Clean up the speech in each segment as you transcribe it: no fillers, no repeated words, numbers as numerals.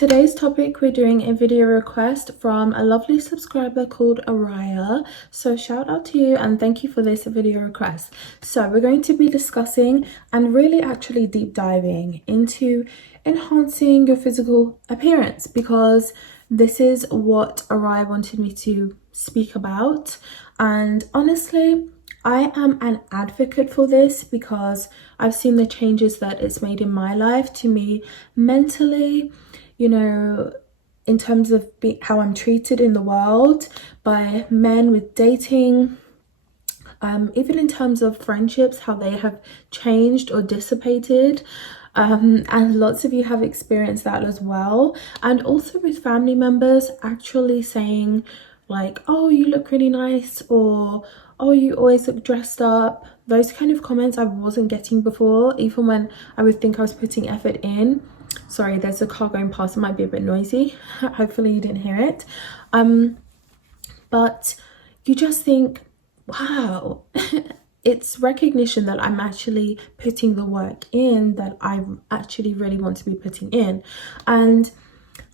Today's topic, we're doing a video request from a lovely subscriber called Araya. So shout out to you and thank you for this video request. So we're going to be discussing and really actually deep diving into enhancing your physical appearance, because this is what Araya wanted me to speak about. And honestly, I am an advocate for this because I've seen the changes that it's made in my life, to me mentally, you know, in terms of how I'm treated in the world by men with dating, even in terms of friendships, how they have changed or dissipated. And lots of you have experienced that as well. And also with family members actually saying like, oh, you look really nice, or oh, you always look dressed up. Those kind of comments I wasn't getting before, even when I would think I was putting effort in. Sorry, there's a car going past, it might be a bit noisy. Hopefully you didn't hear it. But you just think, wow, it's recognition that I'm actually putting the work in that I actually really want to be putting in. And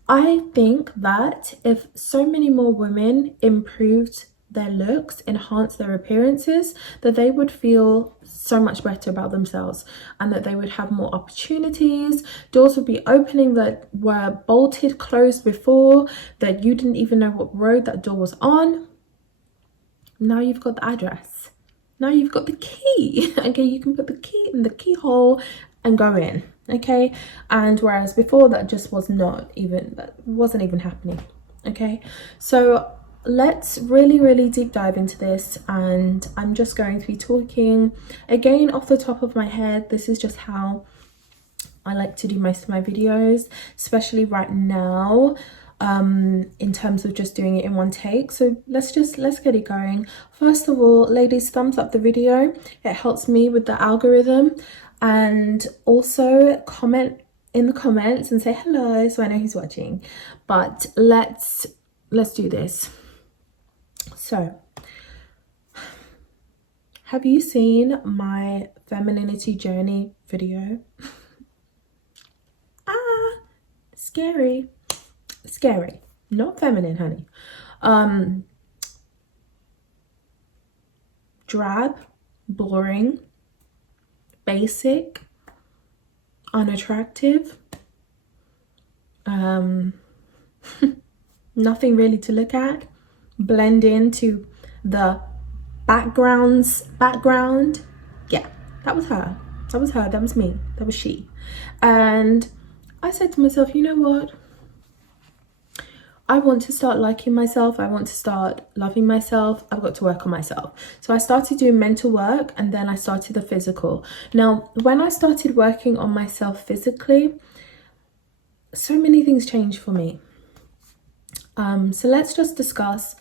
I think that if so many more women improved their looks, enhanced their appearances, that they would feel so much better about themselves, and that they would have more opportunities. Doors would be opening that were bolted closed before, that you didn't even know what road that door was on. Now you've got the address. Now you've got the key. Okay, you can put the key in the keyhole and go in. Okay, and whereas before that just wasn't even happening. Okay, so let's really deep dive into this, and I'm just going to be talking again off the top of my head. This is just how I like to do most of my videos, especially right now, in terms of just doing it in one take. So let's get it going. First of all, ladies, thumbs up the video. It helps me with the algorithm. And also comment in the comments and say hello so I know who's watching. But let's do this. So, have you seen my femininity journey video? Scary, not feminine, honey. Drab, boring, basic, unattractive, nothing really to look at, blend into the background. Yeah, that was her, that was me, that was she. And I said to myself, you know what, I want to start liking myself. I want to start loving myself. I've got to work on myself. So I started doing mental work, and then I started the physical. Now, when I started working on myself physically, so many things changed for me. So let's just discuss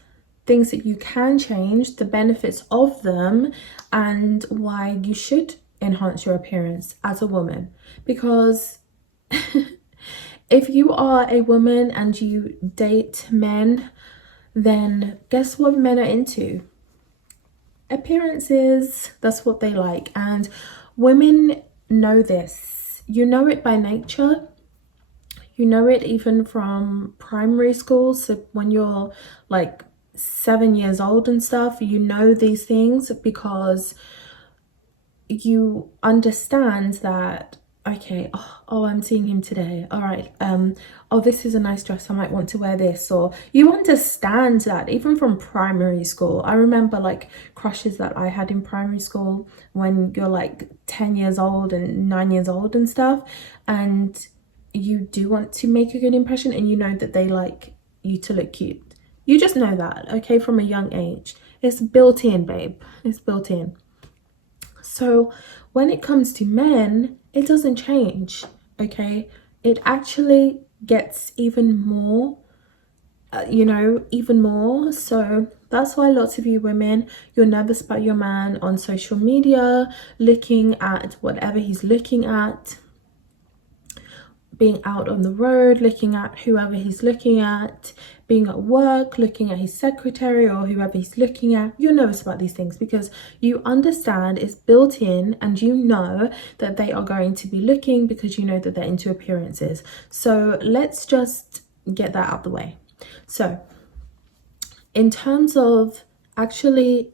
things that you can change, the benefits of them, and why you should enhance your appearance as a woman. Because if you are a woman and you date men, then guess what men are into? Appearances. That's what they like. And women know this. You know it by nature. You know it even from primary school. So when you're like 7 years old and stuff, you know these things because you understand that, okay, oh, I'm seeing him today, all right, oh, this is a nice dress, I might want to wear this. Or you understand that even from primary school. I remember like crushes that I had in primary school when you're like 10 years old and 9 years old and stuff, and you do want to make a good impression, and you know that they like you to look cute. You just know that, okay, from a young age. It's built in, babe, it's built in. So when it comes to men, it doesn't change, okay? It actually gets even more, even more. So that's why lots of you women, you're nervous about your man on social media, looking at whatever he's looking at. being out on the road, looking at whoever he's looking at, being at work, looking at his secretary or whoever he's looking at. You're nervous about these things because you understand it's built in, and you know that they are going to be looking because you know that they're into appearances. So let's just get that out the way. So in terms of actually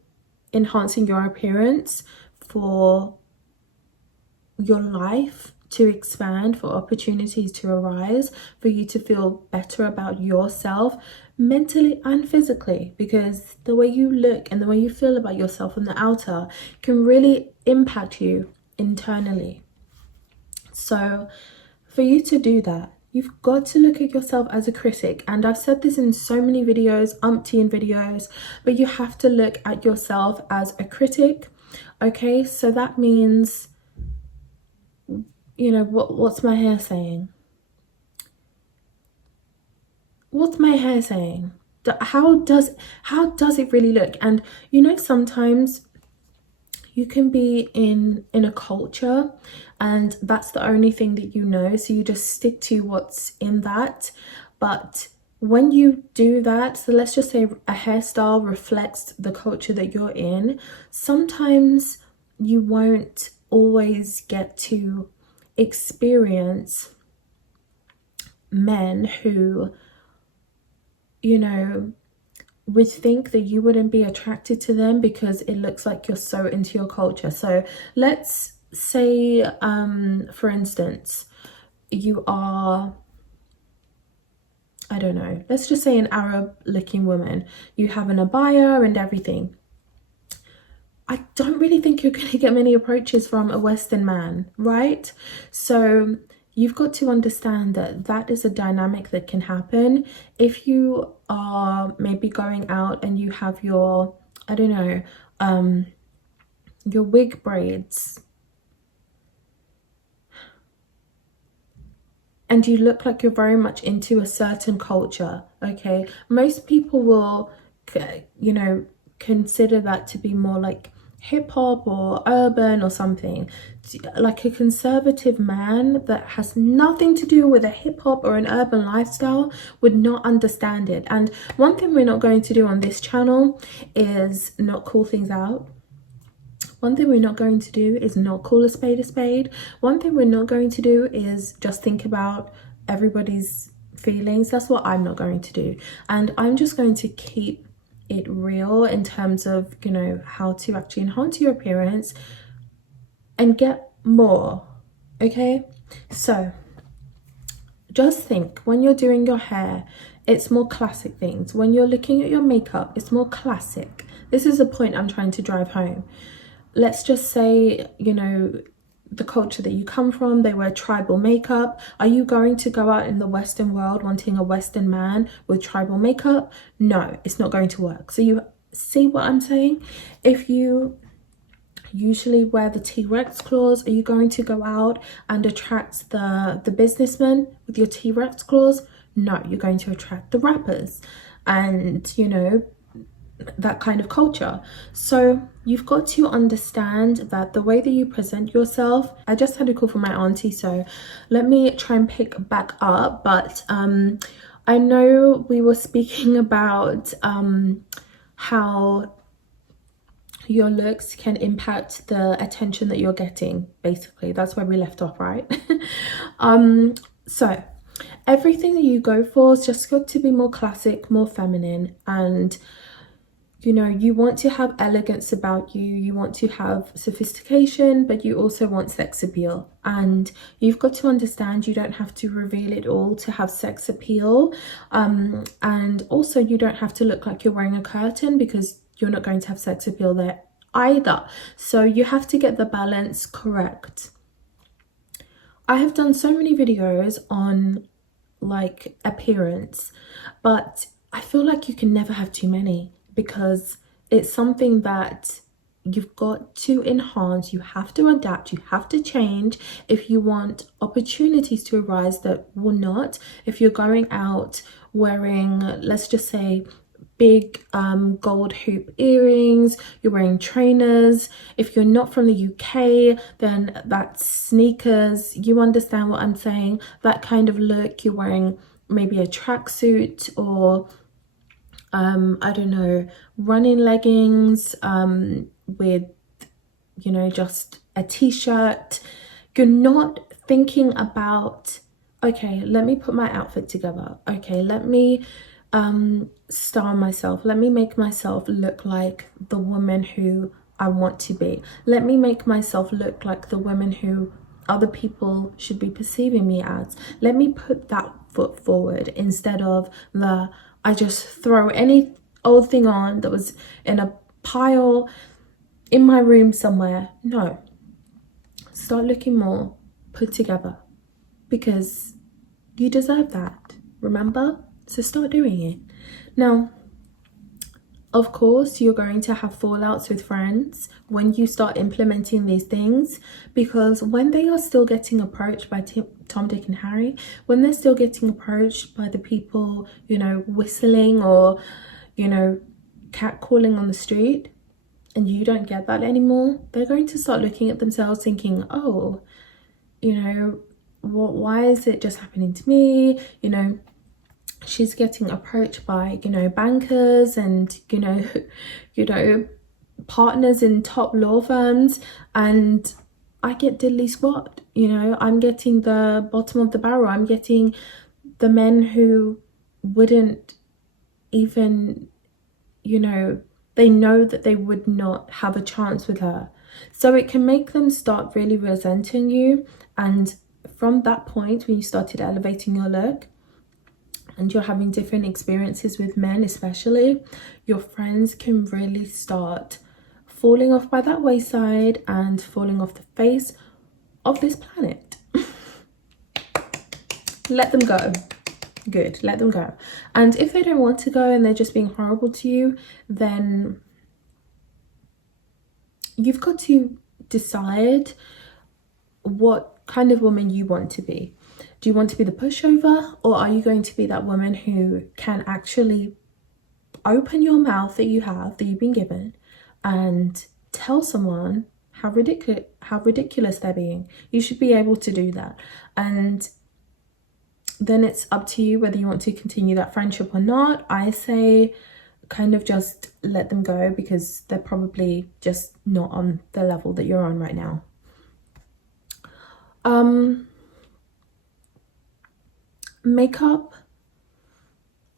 enhancing your appearance for your life to expand, for opportunities to arise, for you to feel better about yourself mentally and physically, because the way you look and the way you feel about yourself on the outer can really impact you internally. So for you to do that, you've got to look at yourself as a critic. And I've said this in so many videos, umpteen videos, but you have to look at yourself as a critic. Okay, so that means, you know, what's my hair saying? What's my hair saying? How does it really look? And you know, sometimes you can be in a culture and that's the only thing that you know, so you just stick to what's in that. But when you do that, so let's just say a hairstyle reflects the culture that you're in, sometimes you won't always get to experience men who, you know, would think that you wouldn't be attracted to them because it looks like you're so into your culture. So let's say, for instance, you are, I don't know, let's just say an Arab looking woman. You have an abaya and everything. I don't really think you're going to get many approaches from a Western man, right? So you've got to understand that that is a dynamic that can happen. If you are maybe going out and you have your, I don't know, your wig braids, and you look like you're very much into a certain culture, okay? Most people will, you know, consider that to be more like hip hop or urban or something. Like a conservative man that has nothing to do with a hip hop or an urban lifestyle would not understand it. And one thing we're not going to do on this channel is not call things out. One thing we're not going to do is not call a spade a spade. One thing we're not going to do is just think about everybody's feelings. That's what I'm not going to do. And I'm just going to keep it real in terms of, you know, how to actually enhance your appearance and get more. Okay, so just think, when you're doing your hair, it's more classic things. When you're looking at your makeup, it's more classic. This is the point I'm trying to drive home. Let's just say, you know, the culture that you come from, they wear tribal makeup. Are you going to go out in the Western world wanting a Western man with tribal makeup? No, it's not going to work. So you see what I'm saying? If you usually wear the T-Rex claws, are you going to go out and attract the businessmen with your T-Rex claws? No, you're going to attract the rappers and, you know, that kind of culture. So you've got to understand that the way that you present yourself. I just had a call from my auntie, so let me try and pick back up. But I know we were speaking about how your looks can impact the attention that you're getting. Basically, that's where we left off, right? So everything that you go for is just got to be more classic, more feminine, and you know, you want to have elegance about you, you want to have sophistication, but you also want sex appeal. And you've got to understand you don't have to reveal it all to have sex appeal. And also you don't have to look like you're wearing a curtain, because you're not going to have sex appeal there either. So you have to get the balance correct. I have done so many videos on like appearance, but I feel like you can never have too many, because it's something that you've got to enhance, you have to adapt, you have to change if you want opportunities to arise that will not. If you're going out wearing, let's just say, big gold hoop earrings, you're wearing trainers. If you're not from the UK, then that's sneakers. You understand what I'm saying? That kind of look. You're wearing maybe a tracksuit or I don't know, running leggings with, you know, just a t-shirt. You're not thinking about, okay, let me put my outfit together. Okay, let me style myself. Let me make myself look like the woman who I want to be. Let me make myself look like the woman who other people should be perceiving me as. Let me put that foot forward instead of the, I just throw any old thing on that was in a pile in my room somewhere. No. Start looking more put together because you deserve that, remember? So start doing it. Now, of course, you're going to have fallouts with friends when you start implementing these things, because when they are still getting approached by Tom, Dick and Harry, when they're still getting approached by the people, you know, whistling or, you know, catcalling on the street, and you don't get that anymore, they're going to start looking at themselves thinking, oh, you know, why is it just happening to me? You know, she's getting approached by, you know, bankers and, you know, partners in top law firms, and I get diddly squat. You know, I'm getting the bottom of the barrel. I'm getting the men who wouldn't even, you know, they know that they would not have a chance with her. So it can make them start really resenting you. And from that point, when you started elevating your look and you're having different experiences with men especially, your friends can really start falling off by that wayside and falling off the face of this planet. Let them go. Good, let them go. And if they don't want to go and they're just being horrible to you, then you've got to decide what kind of woman you want to be. Do you want to be the pushover, or are you going to be that woman who can actually open your mouth that you have, that you've been given, and tell someone how ridiculous they're being? You should be able to do that. And then it's up to you whether you want to continue that friendship or not. I say kind of just let them go, because they're probably just not on the level that you're on right now. Makeup,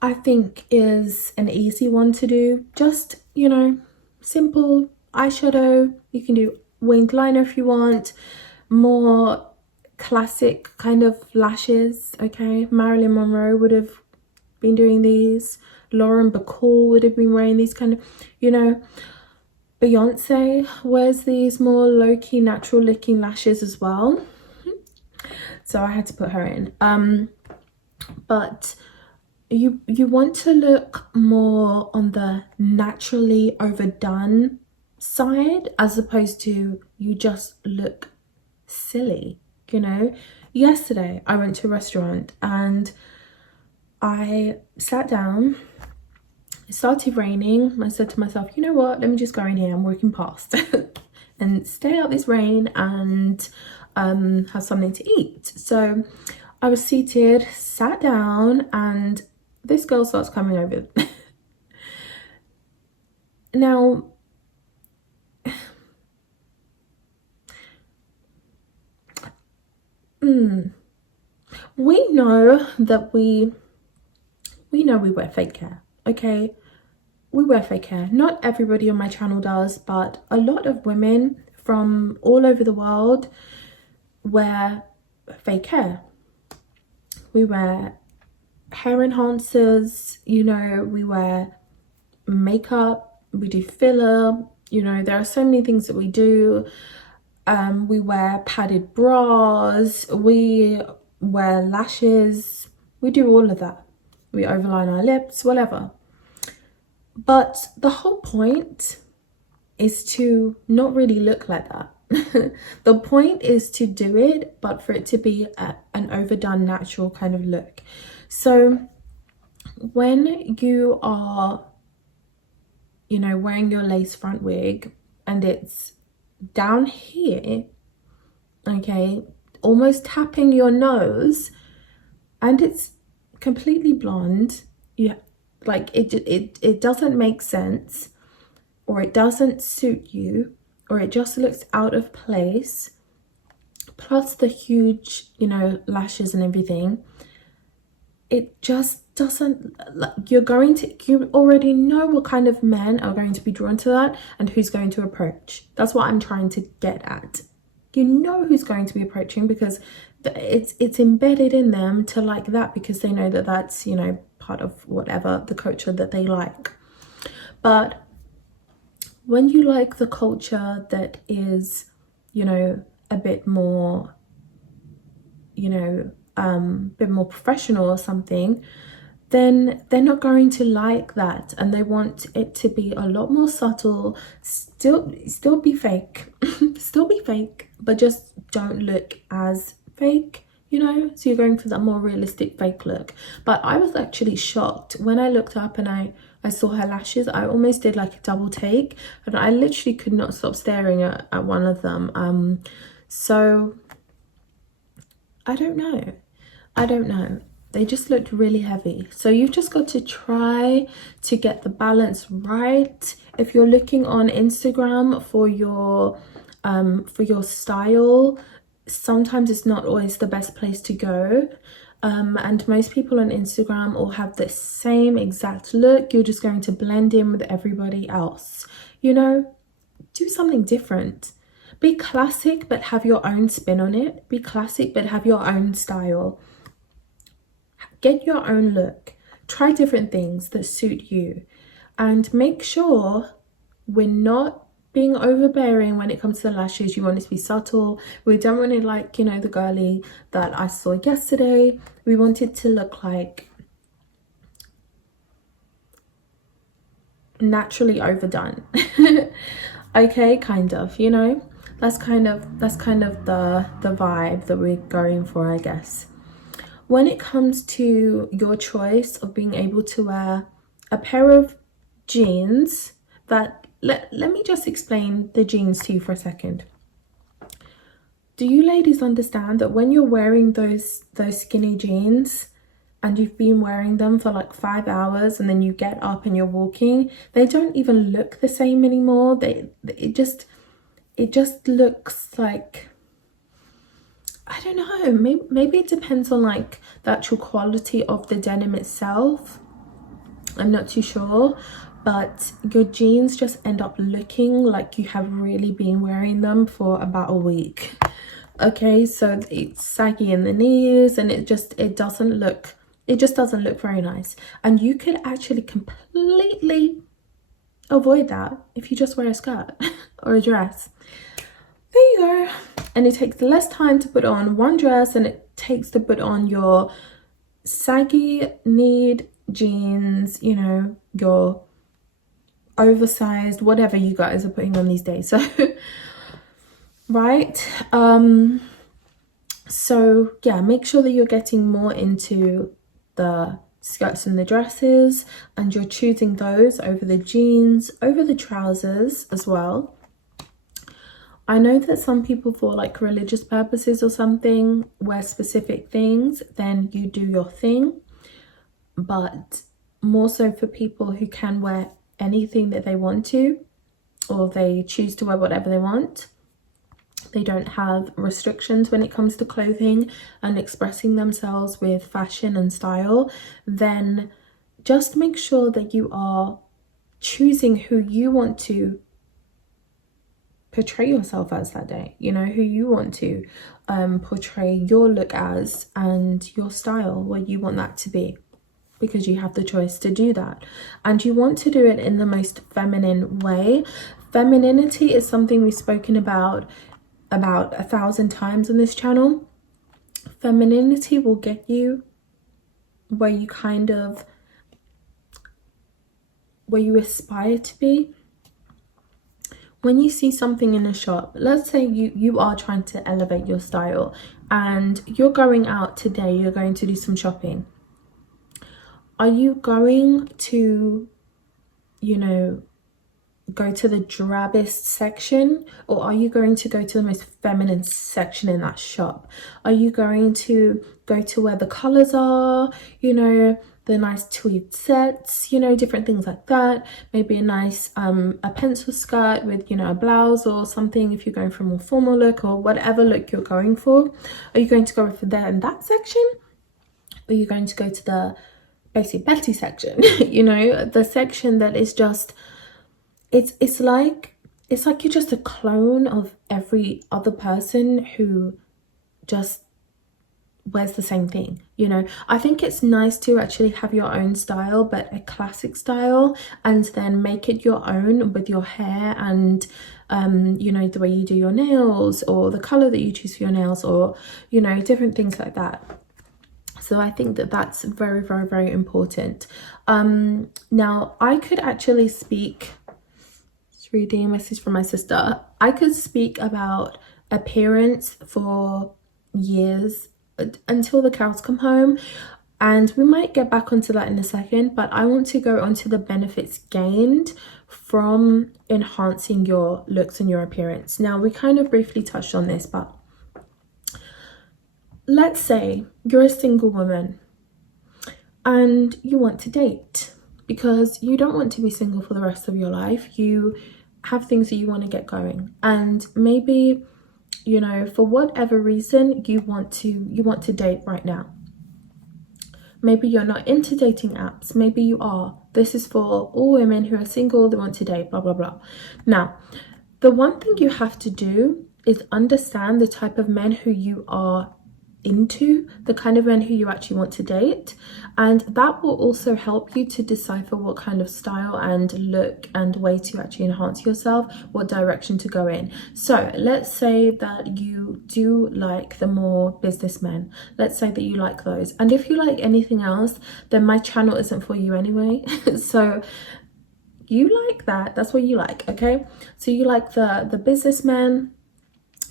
I think, is an easy one to do. Just, you know, simple eyeshadow. You can do winged liner if you want. More classic kind of lashes, okay? Marilyn Monroe would have been doing these. Lauren Bacall would have been wearing these kind of, you know. Beyonce wears these more low-key, natural-looking lashes as well. So I had to put her in. But you want to look more on the naturally overdone side, as opposed to you just look silly. You know, yesterday I went to a restaurant and I sat down. It started raining. I said to myself, you know what, let me just go in here, I'm walking past and stay out this rain and have something to eat. So I was seated, sat down, and this girl starts coming over. Now, we know that we wear fake hair, okay? We wear fake hair. Not everybody on my channel does, but a lot of women from all over the world wear fake hair. We wear hair enhancers, you know, we wear makeup, we do filler, you know, there are so many things that we do. We wear padded bras, we wear lashes, we do all of that. We overline our lips, whatever. But the whole point is to not really look like that. The point is to do it, but for it to be an overdone, natural kind of look. So when you are you know, wearing your lace front wig and it's down here, okay, almost tapping your nose, and it's completely blonde, you like it doesn't make sense, or it doesn't suit you, or it just looks out of place, plus the huge, you know, lashes and everything, it just doesn't, like, you already know what kind of men are going to be drawn to that and who's going to approach. That's what I'm trying to get at. You know who's going to be approaching, because it's embedded in them to like that, because they know that that's, you know, part of whatever the culture that they like. But when you like the culture that is, you know, a bit more, you know, bit more professional or something, then they're not going to like that, and they want it to be a lot more subtle, still be fake, still be fake, but just don't look as fake, you know. So you're going for that more realistic fake look. But I was actually shocked when I looked up and I saw her lashes. I almost did like a double take, and I literally could not stop staring at one of them. So I don't know. They just looked really heavy. So you've just got to try to get the balance right. If you're looking on Instagram for your style, sometimes it's not always the best place to go. And most people on Instagram all have the same exact look. You're just going to blend in with everybody else. You know, do something different. Be classic, but have your own spin on it. Be classic, but have your own style. Get your own look. Try different things that suit you. And make sure we're not being overbearing when it comes to the lashes. You want it to be subtle. We don't want it like, you know, the girly that I saw yesterday. We want it to look like naturally overdone. Okay, kind of, you know. That's kind of the vibe that we're going for, I guess. When it comes to your choice of being able to wear a pair of jeans that, let me just explain the jeans to you for a second. Do you ladies understand that when you're wearing those skinny jeans and you've been wearing them for like 5 hours, and then you get up and you're walking, they don't even look the same anymore. It just looks like, I don't know, maybe it depends on like the actual quality of the denim itself. I'm not too sure, but your jeans just end up looking like you have really been wearing them for about a week. Okay, so it's saggy in the knees, and it just doesn't look very nice. And you could actually completely avoid that if you just wear a skirt or a dress. There you go. And it takes less time to put on one dress than it takes to put on your saggy kneed jeans, you know, your oversized, whatever you guys are putting on these days. So right, so yeah, make sure that you're getting more into the skirts and the dresses, and you're choosing those over the jeans, over the trousers as well. I know that some people, for like religious purposes or something, wear specific things, then you do your thing. But more so for people who can wear anything that they want to, or they choose to wear whatever they want, they don't have restrictions when it comes to clothing and expressing themselves with fashion and style, then just make sure that you are choosing who you want to portray yourself as that day, you know, who you want to portray your look as, and your style, what you want that to be, because you have the choice to do that, and you want to do it in the most feminine way. Femininity is something we've spoken about 1,000 times on this channel. Femininity will get you where you aspire to be. When you see something in a shop, let's say you are trying to elevate your style and you're going out today, you're going to do some shopping. Are you going to, you know, go to the drabbest section, or are you going to go to the most feminine section in that shop? Are you going to go to where the colors are, you know, the nice tweed sets, you know, different things like that? Maybe a nice a pencil skirt with, you know, a blouse or something if you're going for a more formal look, or whatever look you're going for. Are you going to go for there in that section? Or are you going to go to the basic Betty section? You know, the section that is just, it's like you're just a clone of every other person who just wears the same thing. You know, I think it's nice to actually have your own style, but a classic style, and then make it your own with your hair and you know, the way you do your nails, or the color that you choose for your nails, or, you know, different things like that. So I think that that's very, very, very important. Now I could actually speak, reading a message from my sister, I could speak about appearance for years, until the cows come home, and we might get back onto that in a second, but I want to go onto the benefits gained from enhancing your looks and your appearance. Now, we kind of briefly touched on this, but let's say you're a single woman and you want to date, because you don't want to be single for the rest of your life. You have things that you want to get going, and maybe, you know, for whatever reason you want to date right now. Maybe you're not into dating apps, maybe you are. This is for all women who are single, they want to date, blah blah blah. Now, the one thing you have to do is understand the type of men who you are into, the kind of men who you actually want to date, and that will also help you to decipher what kind of style and look and way to actually enhance yourself, what direction to go in. So let's say that you do like the more businessmen, let's say that you like those, and if you like anything else, then my channel isn't for you anyway. So you like that's what you like, okay? So you like the businessmen,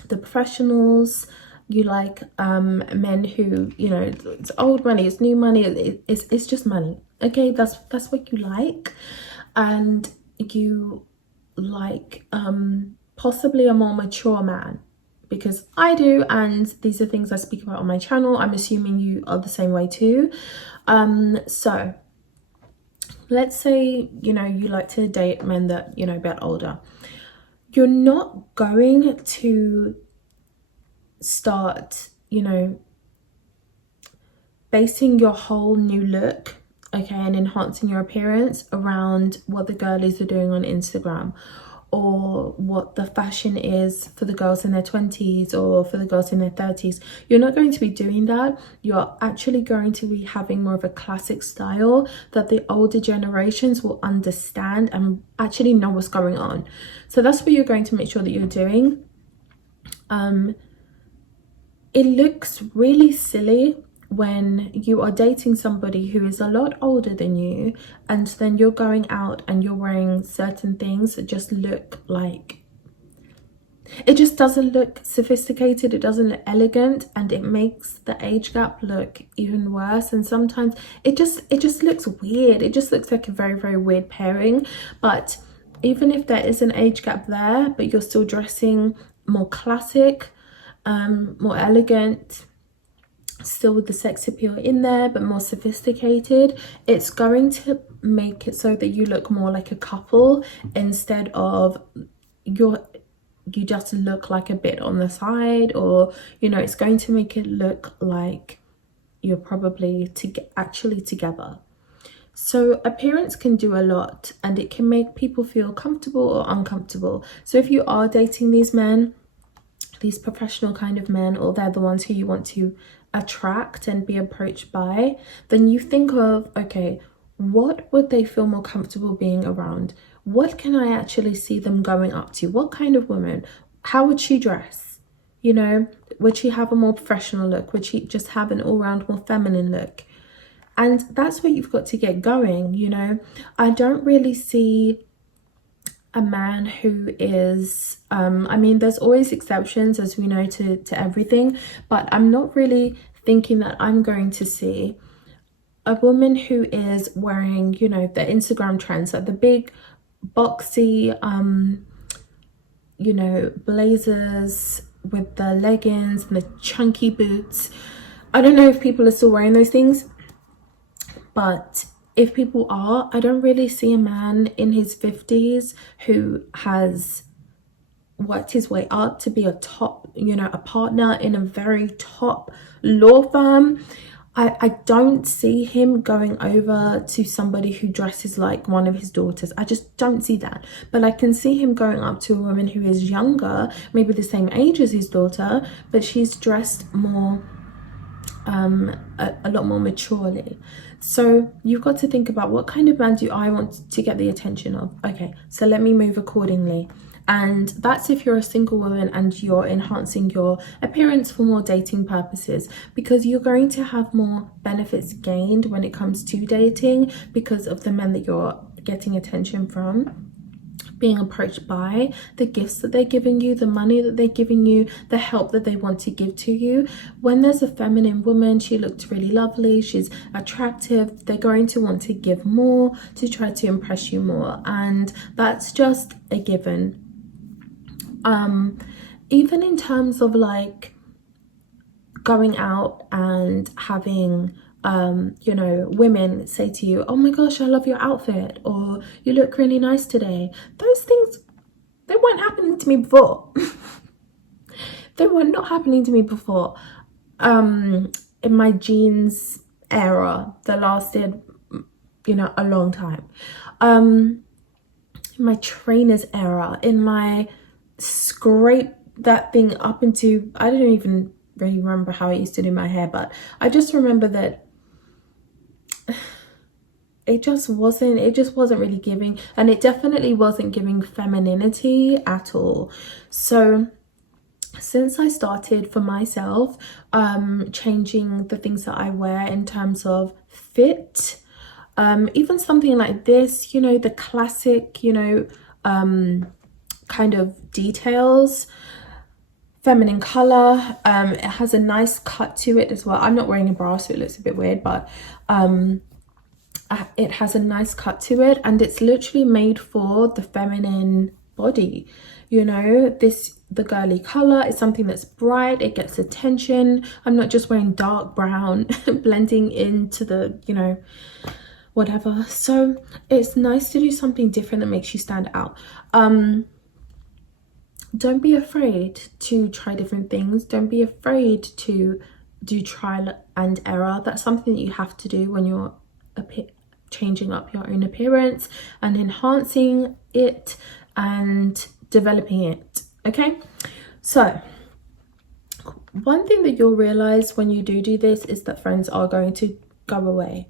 the professionals, you like men who, you know, it's old money, it's new money, it's just money, okay? That's what you like. And you like possibly a more mature man, because I do, and these are things I speak about on my channel. I'm assuming you are the same way too. So let's say, you know, you like to date men that, you know, a bit older. You're not going to start, you know, basing your whole new look, okay, and enhancing your appearance around what the girlies are doing on Instagram, or what the fashion is for the girls in their 20s or for the girls in their 30s. You're not going to be doing that. You're actually going to be having more of a classic style that the older generations will understand and actually know what's going on. So that's what you're going to make sure that you're doing. It looks really silly when you are dating somebody who is a lot older than you, and then you're going out and you're wearing certain things that just look like, it just doesn't look sophisticated, it doesn't look elegant, and it makes the age gap look even worse. And sometimes it just looks weird. It just looks like a very, very weird pairing. But even if there is an age gap there, but you're still dressing more classic, more elegant, still with the sex appeal in there, but more sophisticated, it's going to make it so that you look more like a couple, instead of you just look like a bit on the side, or, you know, it's going to make it look like you're probably actually together. So appearance can do a lot, and it can make people feel comfortable or uncomfortable. So if you are dating these men, these professional kind of men, or they're the ones who you want to attract and be approached by, then you think of, okay, what would they feel more comfortable being around? What can I actually see them going up to? What kind of woman? How would she dress? You know, would she have a more professional look? Would she just have an all-round more feminine look? And that's where you've got to get going, you know. I don't really see a man who is I mean, there's always exceptions, as we know, to everything, but I'm not really thinking that I'm going to see a woman who is wearing, you know, the Instagram trends, like the big boxy you know, blazers with the leggings and the chunky boots. I don't know if people are still wearing those things, but if people are, I don't really see a man in his 50s who has worked his way up to be a top, you know, a partner in a very top law firm. I don't see him going over to somebody who dresses like one of his daughters. I just don't see that. But I can see him going up to a woman who is younger, maybe the same age as his daughter, but she's dressed more, a lot more maturely. So you've got to think about, what kind of man do I want to get the attention of? Okay, so let me move accordingly. And that's if you're a single woman and you're enhancing your appearance for more dating purposes, because you're going to have more benefits gained when it comes to dating because of the men that you're getting attention from, being approached by, the gifts that they're giving you, the money that they're giving you, the help that they want to give to you. When there's a feminine woman, she looked really lovely, she's attractive, they're going to want to give more to try to impress you more, and that's just a given. Even in terms of like going out and having you know, women say to you, oh my gosh, I love your outfit, or you look really nice today. Those things, they weren't happening to me before. They were not happening to me before. In my jeans era that lasted, you know, a long time. In my trainers era, in my scrape that thing up into, I don't even really remember how I used to do my hair, but I just remember that it just wasn't really giving, and it definitely wasn't giving femininity at all. So since I started for myself changing the things that I wear in terms of fit, even something like this, you know, the classic, you know, kind of details, feminine color, it has a nice cut to it as well. I'm not wearing a bra, so it looks a bit weird, but it has a nice cut to it, and it's literally made for the feminine body. You know, the girly color is something that's bright, it gets attention. I'm not just wearing dark brown blending into the, you know, whatever. So it's nice to do something different that makes you stand out. Don't be afraid to try different things. Don't be afraid to do trial and error. That's something that you have to do when you're changing up your own appearance and enhancing it and developing it. Okay, so one thing that you'll realize when you do this is that friends are going to go away,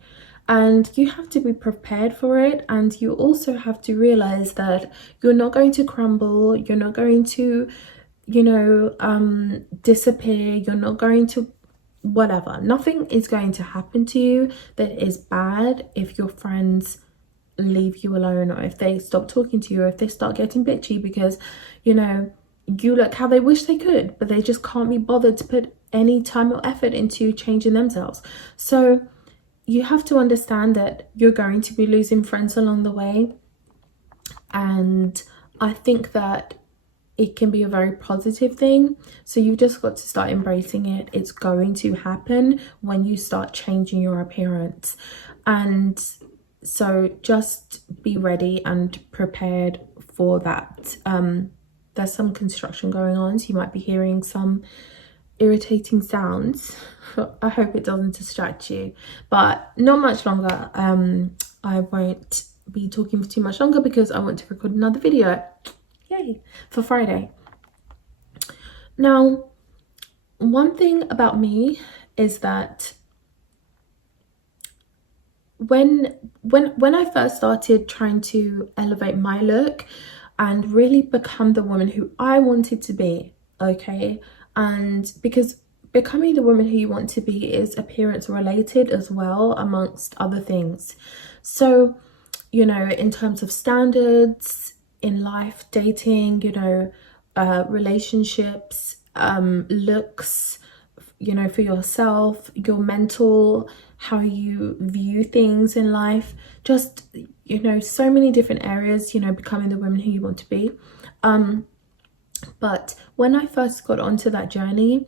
and you have to be prepared for it. And you also have to realize that you're not going to crumble, you're not going to, you know, disappear, you're not going to whatever. Nothing is going to happen to you that is bad if your friends leave you alone, or if they stop talking to you, or if they start getting bitchy because, you know, you look how they wish they could, but they just can't be bothered to put any time or effort into changing themselves. So you have to understand that you're going to be losing friends along the way, and I think that it can be a very positive thing. So you've just got to start embracing it. It's going to happen when you start changing your appearance, and so just be ready and prepared for that. There's some construction going on, so you might be hearing some irritating sounds. I hope it doesn't distract you, but not much longer. I won't be talking for too much longer because I want to record another video, yay, for Friday. Now, one thing about me is that when I first started trying to elevate my look and really become the woman who I wanted to be, okay, and because becoming the woman who you want to be is appearance related as well, amongst other things. So, you know, in terms of standards in life, dating, you know, relationships, looks, you know, for yourself, your mental how you view things in life, just, you know, so many different areas, you know, becoming the woman who you want to be. But when I first got onto that journey,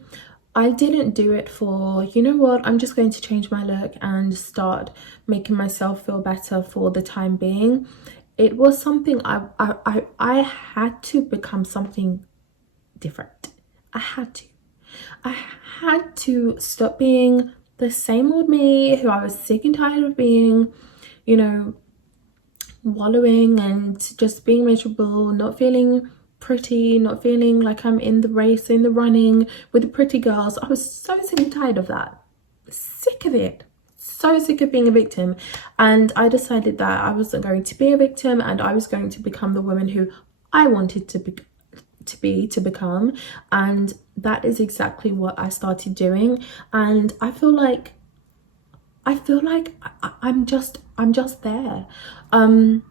I didn't do it for, you know what, I'm just going to change my look and start making myself feel better for the time being. It was something I had to become something different. I had to stop being the same old me who I was sick and tired of being, you know, wallowing and just being miserable, not feeling pretty, not feeling like I'm in the race, in the running with the pretty girls. I was so sick and tired of that. Sick of it. So sick of being a victim. And I decided that I wasn't going to be a victim, and I was going to become the woman who I wanted to become. And that is exactly what I started doing. And I feel like I'm just there. I'm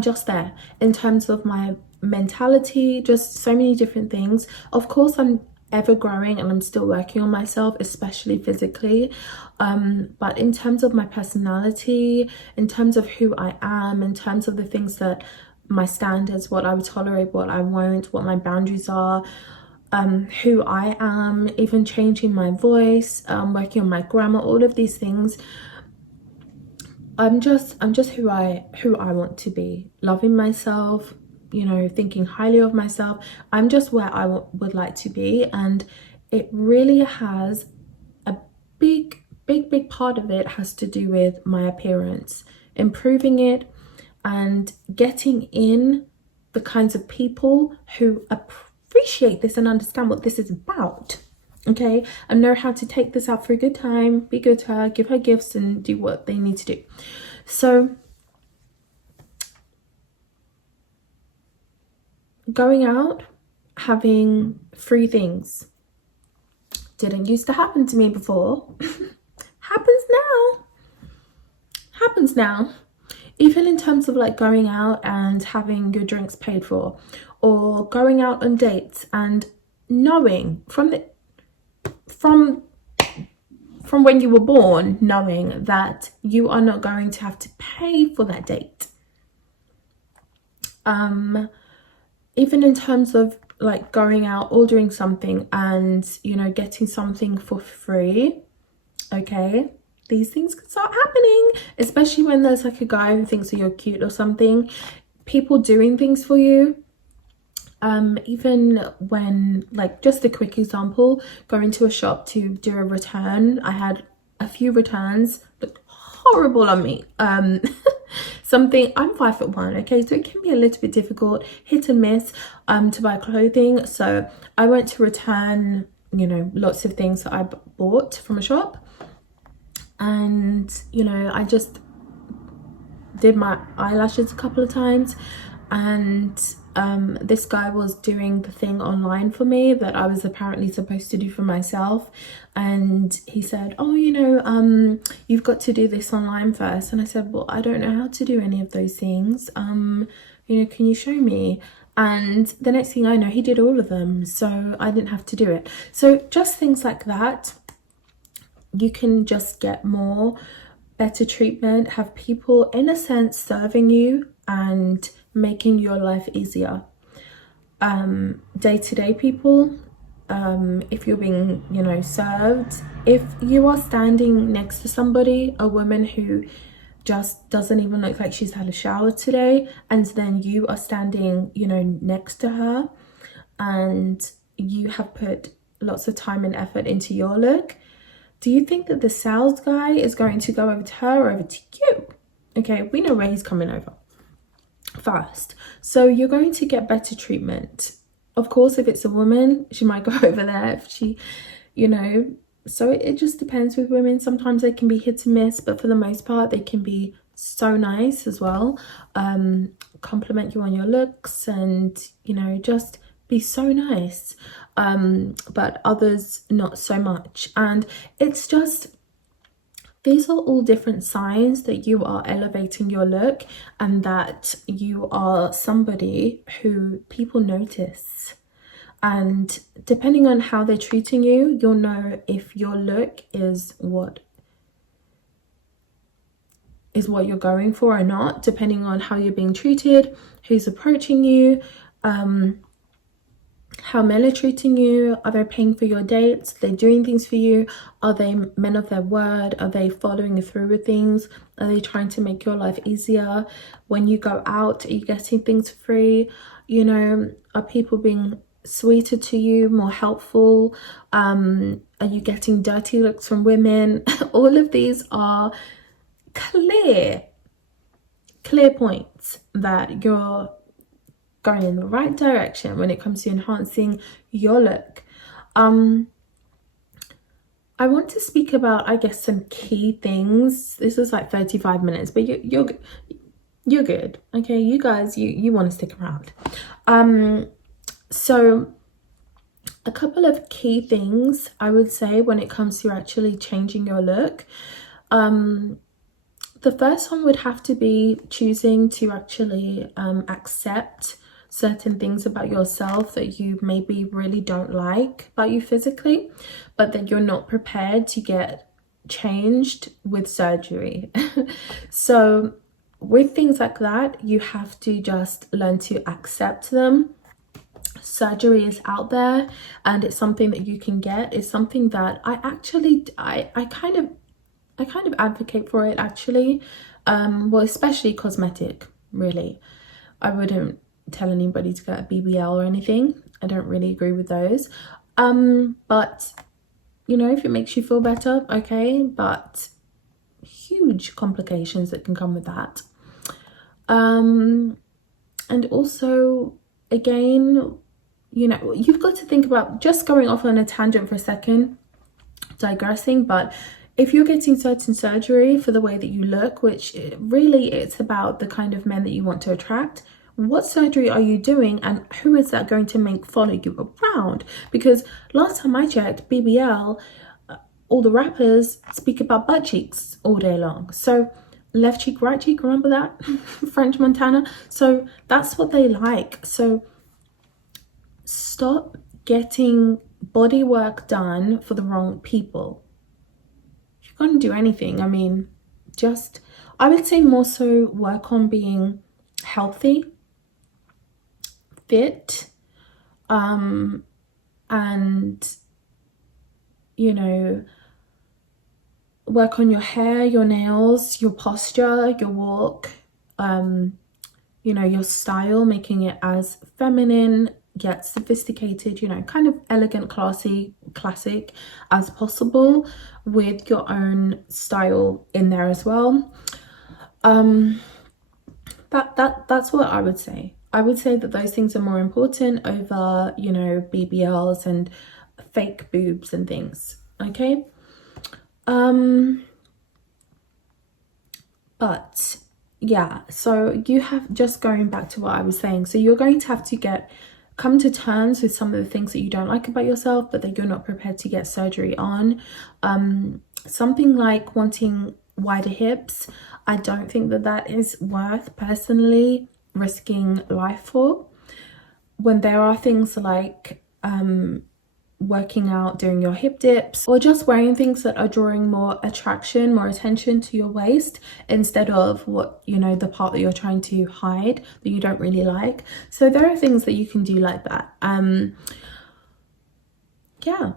just there in terms of my mentality, just so many different things. Of course, I'm ever growing and I'm still working on myself, especially physically. But in terms of my personality, in terms of who I am, in terms of the things that my standards, what I would tolerate, what I won't, what my boundaries are, who I am, even changing my voice, working on my grammar, all of these things. I'm just who I want to be, loving myself, you know, thinking highly of myself. I'm just where I would like to be, and it really has a big part of it has to do with my appearance, improving it and getting in the kinds of people who appreciate this and understand what this is about. Okay, and know how to take this out for a good time, be good to her, give her gifts, and do what they need to do. So going out, having free things didn't used to happen to me before. Happens now. Even in terms of like going out and having your drinks paid for, or going out on dates and knowing from when you were born, knowing that you are not going to have to pay for that date. Even in terms of like going out, ordering something and, you know, getting something for free. Okay, these things can start happening, especially when there's like a guy who thinks that you're cute or something. People doing things for you. Even when, like, just a quick example, going to a shop to do a return. I had a few returns, looked horrible on me. Something, I'm 5'1", okay, so it can be a little bit difficult, hit and miss, to buy clothing. So I went to return, you know, lots of things that I bought from a shop, and, you know, I just did my eyelashes a couple of times, and this guy was doing the thing online for me that I was apparently supposed to do for myself, and he said, oh, you know, you've got to do this online first. And I said, well, I don't know how to do any of those things, you know, can you show me? And the next thing I know, he did all of them, so I didn't have to do it. So just things like that, you can just get better treatment, have people in a sense serving you and making your life easier. Day-to-day people, if you're being, you know, served, if you are standing next to somebody, a woman who just doesn't even look like she's had a shower today, and then you are standing, you know, next to her, and you have put lots of time and effort into your look, do you think that the sales guy is going to go over to her or over to you? Okay, we know where he's coming over first. So you're going to get better treatment. Of course, if it's a woman, she might go over there if she, you know, so it just depends with women. Sometimes they can be hit and miss, but for the most part, they can be so nice as well. Compliment you on your looks and, you know, just be so nice. But others not so much. And it's just, these are all different signs that you are elevating your look and that you are somebody who people notice. And depending on how they're treating you, you'll know if your look is what is what you're going for or not, depending on how you're being treated, who's approaching you, how men are treating you. Are they paying for your dates? Are they doing things for you? Are they men of their word? Are they following through with things? Are they trying to make your life easier? When you go out, are you getting things free? You know, are people being sweeter to you, more helpful? Are you getting dirty looks from women? All of these are clear points that you're going in the right direction when it comes to enhancing your look. I want to speak about, I guess, some key things. This is like 35 minutes, but you're good. Okay, you guys, you want to stick around. So a couple of key things I would say when it comes to actually changing your look. The first one would have to be choosing to actually accept certain things about yourself that you maybe really don't like about you physically, but that you're not prepared to get changed with surgery. So with things like that, you have to just learn to accept them. Surgery is out there and it's something that you can get. It's something that I kind of advocate for it, actually. Well, especially cosmetic, really. I wouldn't tell anybody to get a BBL or anything. I don't really agree with those. But you know, if it makes you feel better, okay, but huge complications that can come with that. And also, again, you know, you've got to think about, just going off on a tangent for a second, digressing, but if you're getting certain surgery for the way that you look, which really it's about the kind of men that you want to attract, what surgery are you doing and who is that going to make follow you around? Because last time I checked, BBL, all the rappers speak about butt cheeks all day long. So left cheek, right cheek, remember that? French Montana. So that's what they like. So stop getting body work done for the wrong people. If you're going to do anything, I mean, I would say more so work on being healthy, fit, and, you know, work on your hair, your nails, your posture, your walk, you know, your style, making it as feminine yet sophisticated, you know, kind of elegant, classy, classic as possible, with your own style in there as well. That's what I would say. I would say that those things are more important over, you know, BBLs and fake boobs and things. Okay. But yeah, so you have, just going back to what I was saying, so you're going to have to come to terms with some of the things that you don't like about yourself, but that you're not prepared to get surgery on. Something like wanting wider hips, I don't think that is worth, personally, risking life for, when there are things like working out, doing your hip dips, or just wearing things that are drawing more attraction, more attention to your waist, instead of what, you know, the part that you're trying to hide that you don't really like. So there are things that you can do like that. Yeah,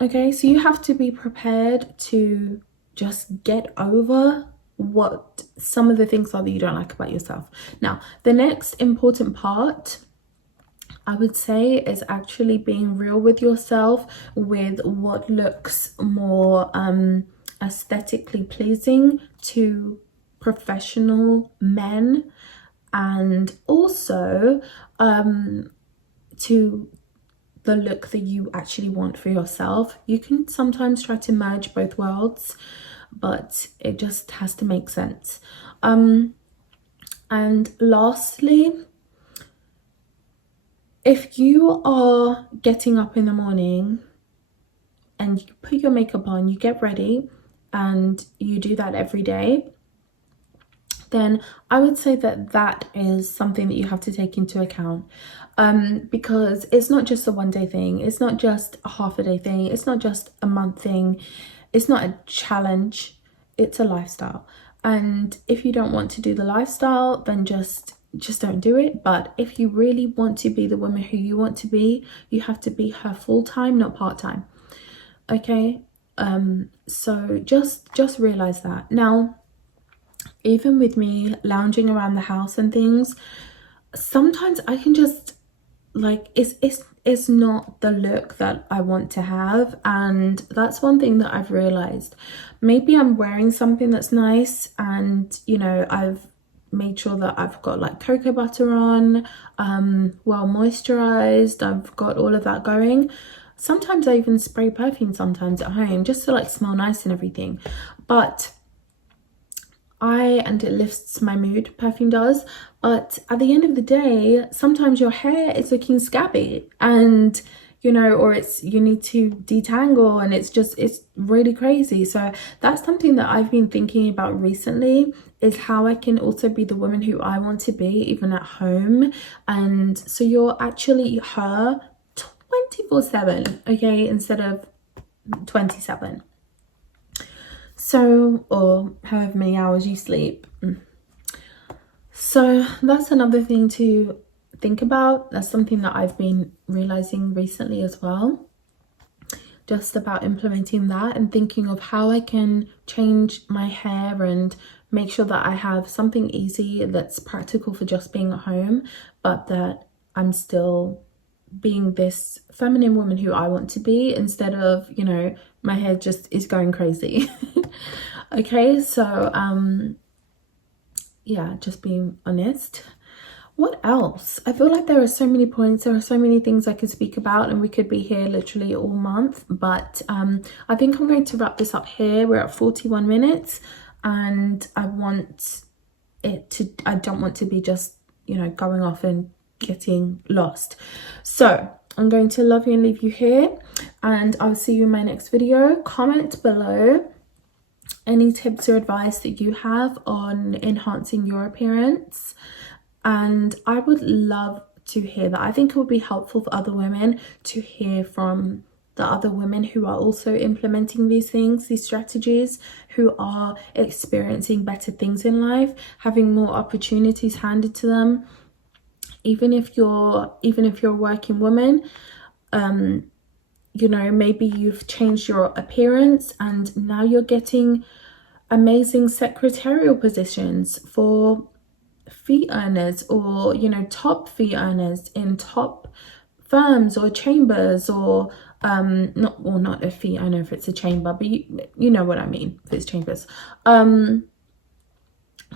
okay, so you have to be prepared to just get over what some of the things are that you don't like about yourself. Now, the next important part, I would say, is actually being real with yourself with what looks more aesthetically pleasing to professional men, and also to the look that you actually want for yourself. You can sometimes try to merge both worlds, but it just has to make sense. And lastly, if you are getting up in the morning and you put your makeup on, you get ready, and you do that every day, then I would say that is something that you have to take into account, because it's not just a one-day thing, it's not just a half-a-day thing, it's not just a month thing, it's not a challenge, it's a lifestyle. And if you don't want to do the lifestyle, then just don't do it. But if you really want to be the woman who you want to be, you have to be her full-time, not part-time. Okay, so just realize that. Now, even with me lounging around the house and things, sometimes I can just like it's not the look that I want to have. And that's one thing that I've realized. Maybe I'm wearing something that's nice, and you know, I've made sure that I've got like cocoa butter on, well moisturized, I've got all of that going. Sometimes I even spray perfume sometimes at home just to like smell nice and everything. But and it lifts my mood, perfume does. But at the end of the day, sometimes your hair is looking scabby, and you know, or you need to detangle, and it's really crazy. So that's something that I've been thinking about recently, is how I can also be the woman who I want to be, even at home. And so you're actually her 24/7, okay, instead of 27. So, or however many hours you sleep. So that's another thing to think about. That's something that I've been realizing recently as well, just about implementing that and thinking of how I can change my hair and make sure that I have something easy that's practical for just being at home, but that I'm still being this feminine woman who I want to be, instead of, you know, my hair just is going crazy. Okay, so yeah, just being honest. What else? I feel like there are so many points, there are so many things I could speak about, and we could be here literally all month. But I think I'm going to wrap this up here. We're at 41 minutes, and I don't want to be just, you know, going off and getting lost. So I'm going to love you and leave you here, and I'll see you in my next video. Comment below any tips or advice that you have on enhancing your appearance, and I would love to hear that. I think it would be helpful for other women to hear from the other women who are also implementing these things, these strategies, who are experiencing better things in life, having more opportunities handed to them. Even if you're a working woman, you know, maybe you've changed your appearance and now you're getting amazing secretarial positions for fee earners, or, you know, top fee earners in top firms or chambers, or not a fee earner if it's a chamber, but you know what I mean, if it's chambers.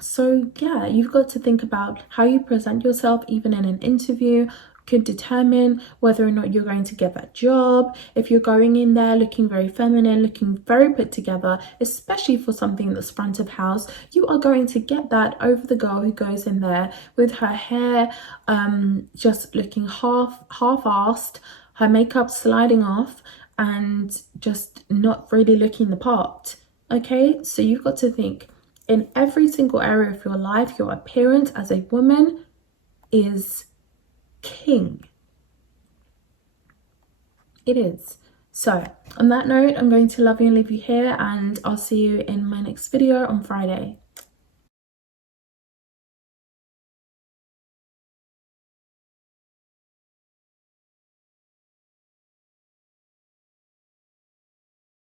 So yeah, you've got to think about how you present yourself, even in an interview, could determine whether or not you're going to get that job. If you're going in there looking very feminine, looking very put together, especially for something that's front of house, you are going to get that over the girl who goes in there with her hair just looking half-assed, her makeup sliding off, and just not really looking the part. Okay, so you've got to think, in every single area of your life, your appearance as a woman is king. It is. So on that note, I'm going to love you and leave you here, and I'll see you in my next video on Friday.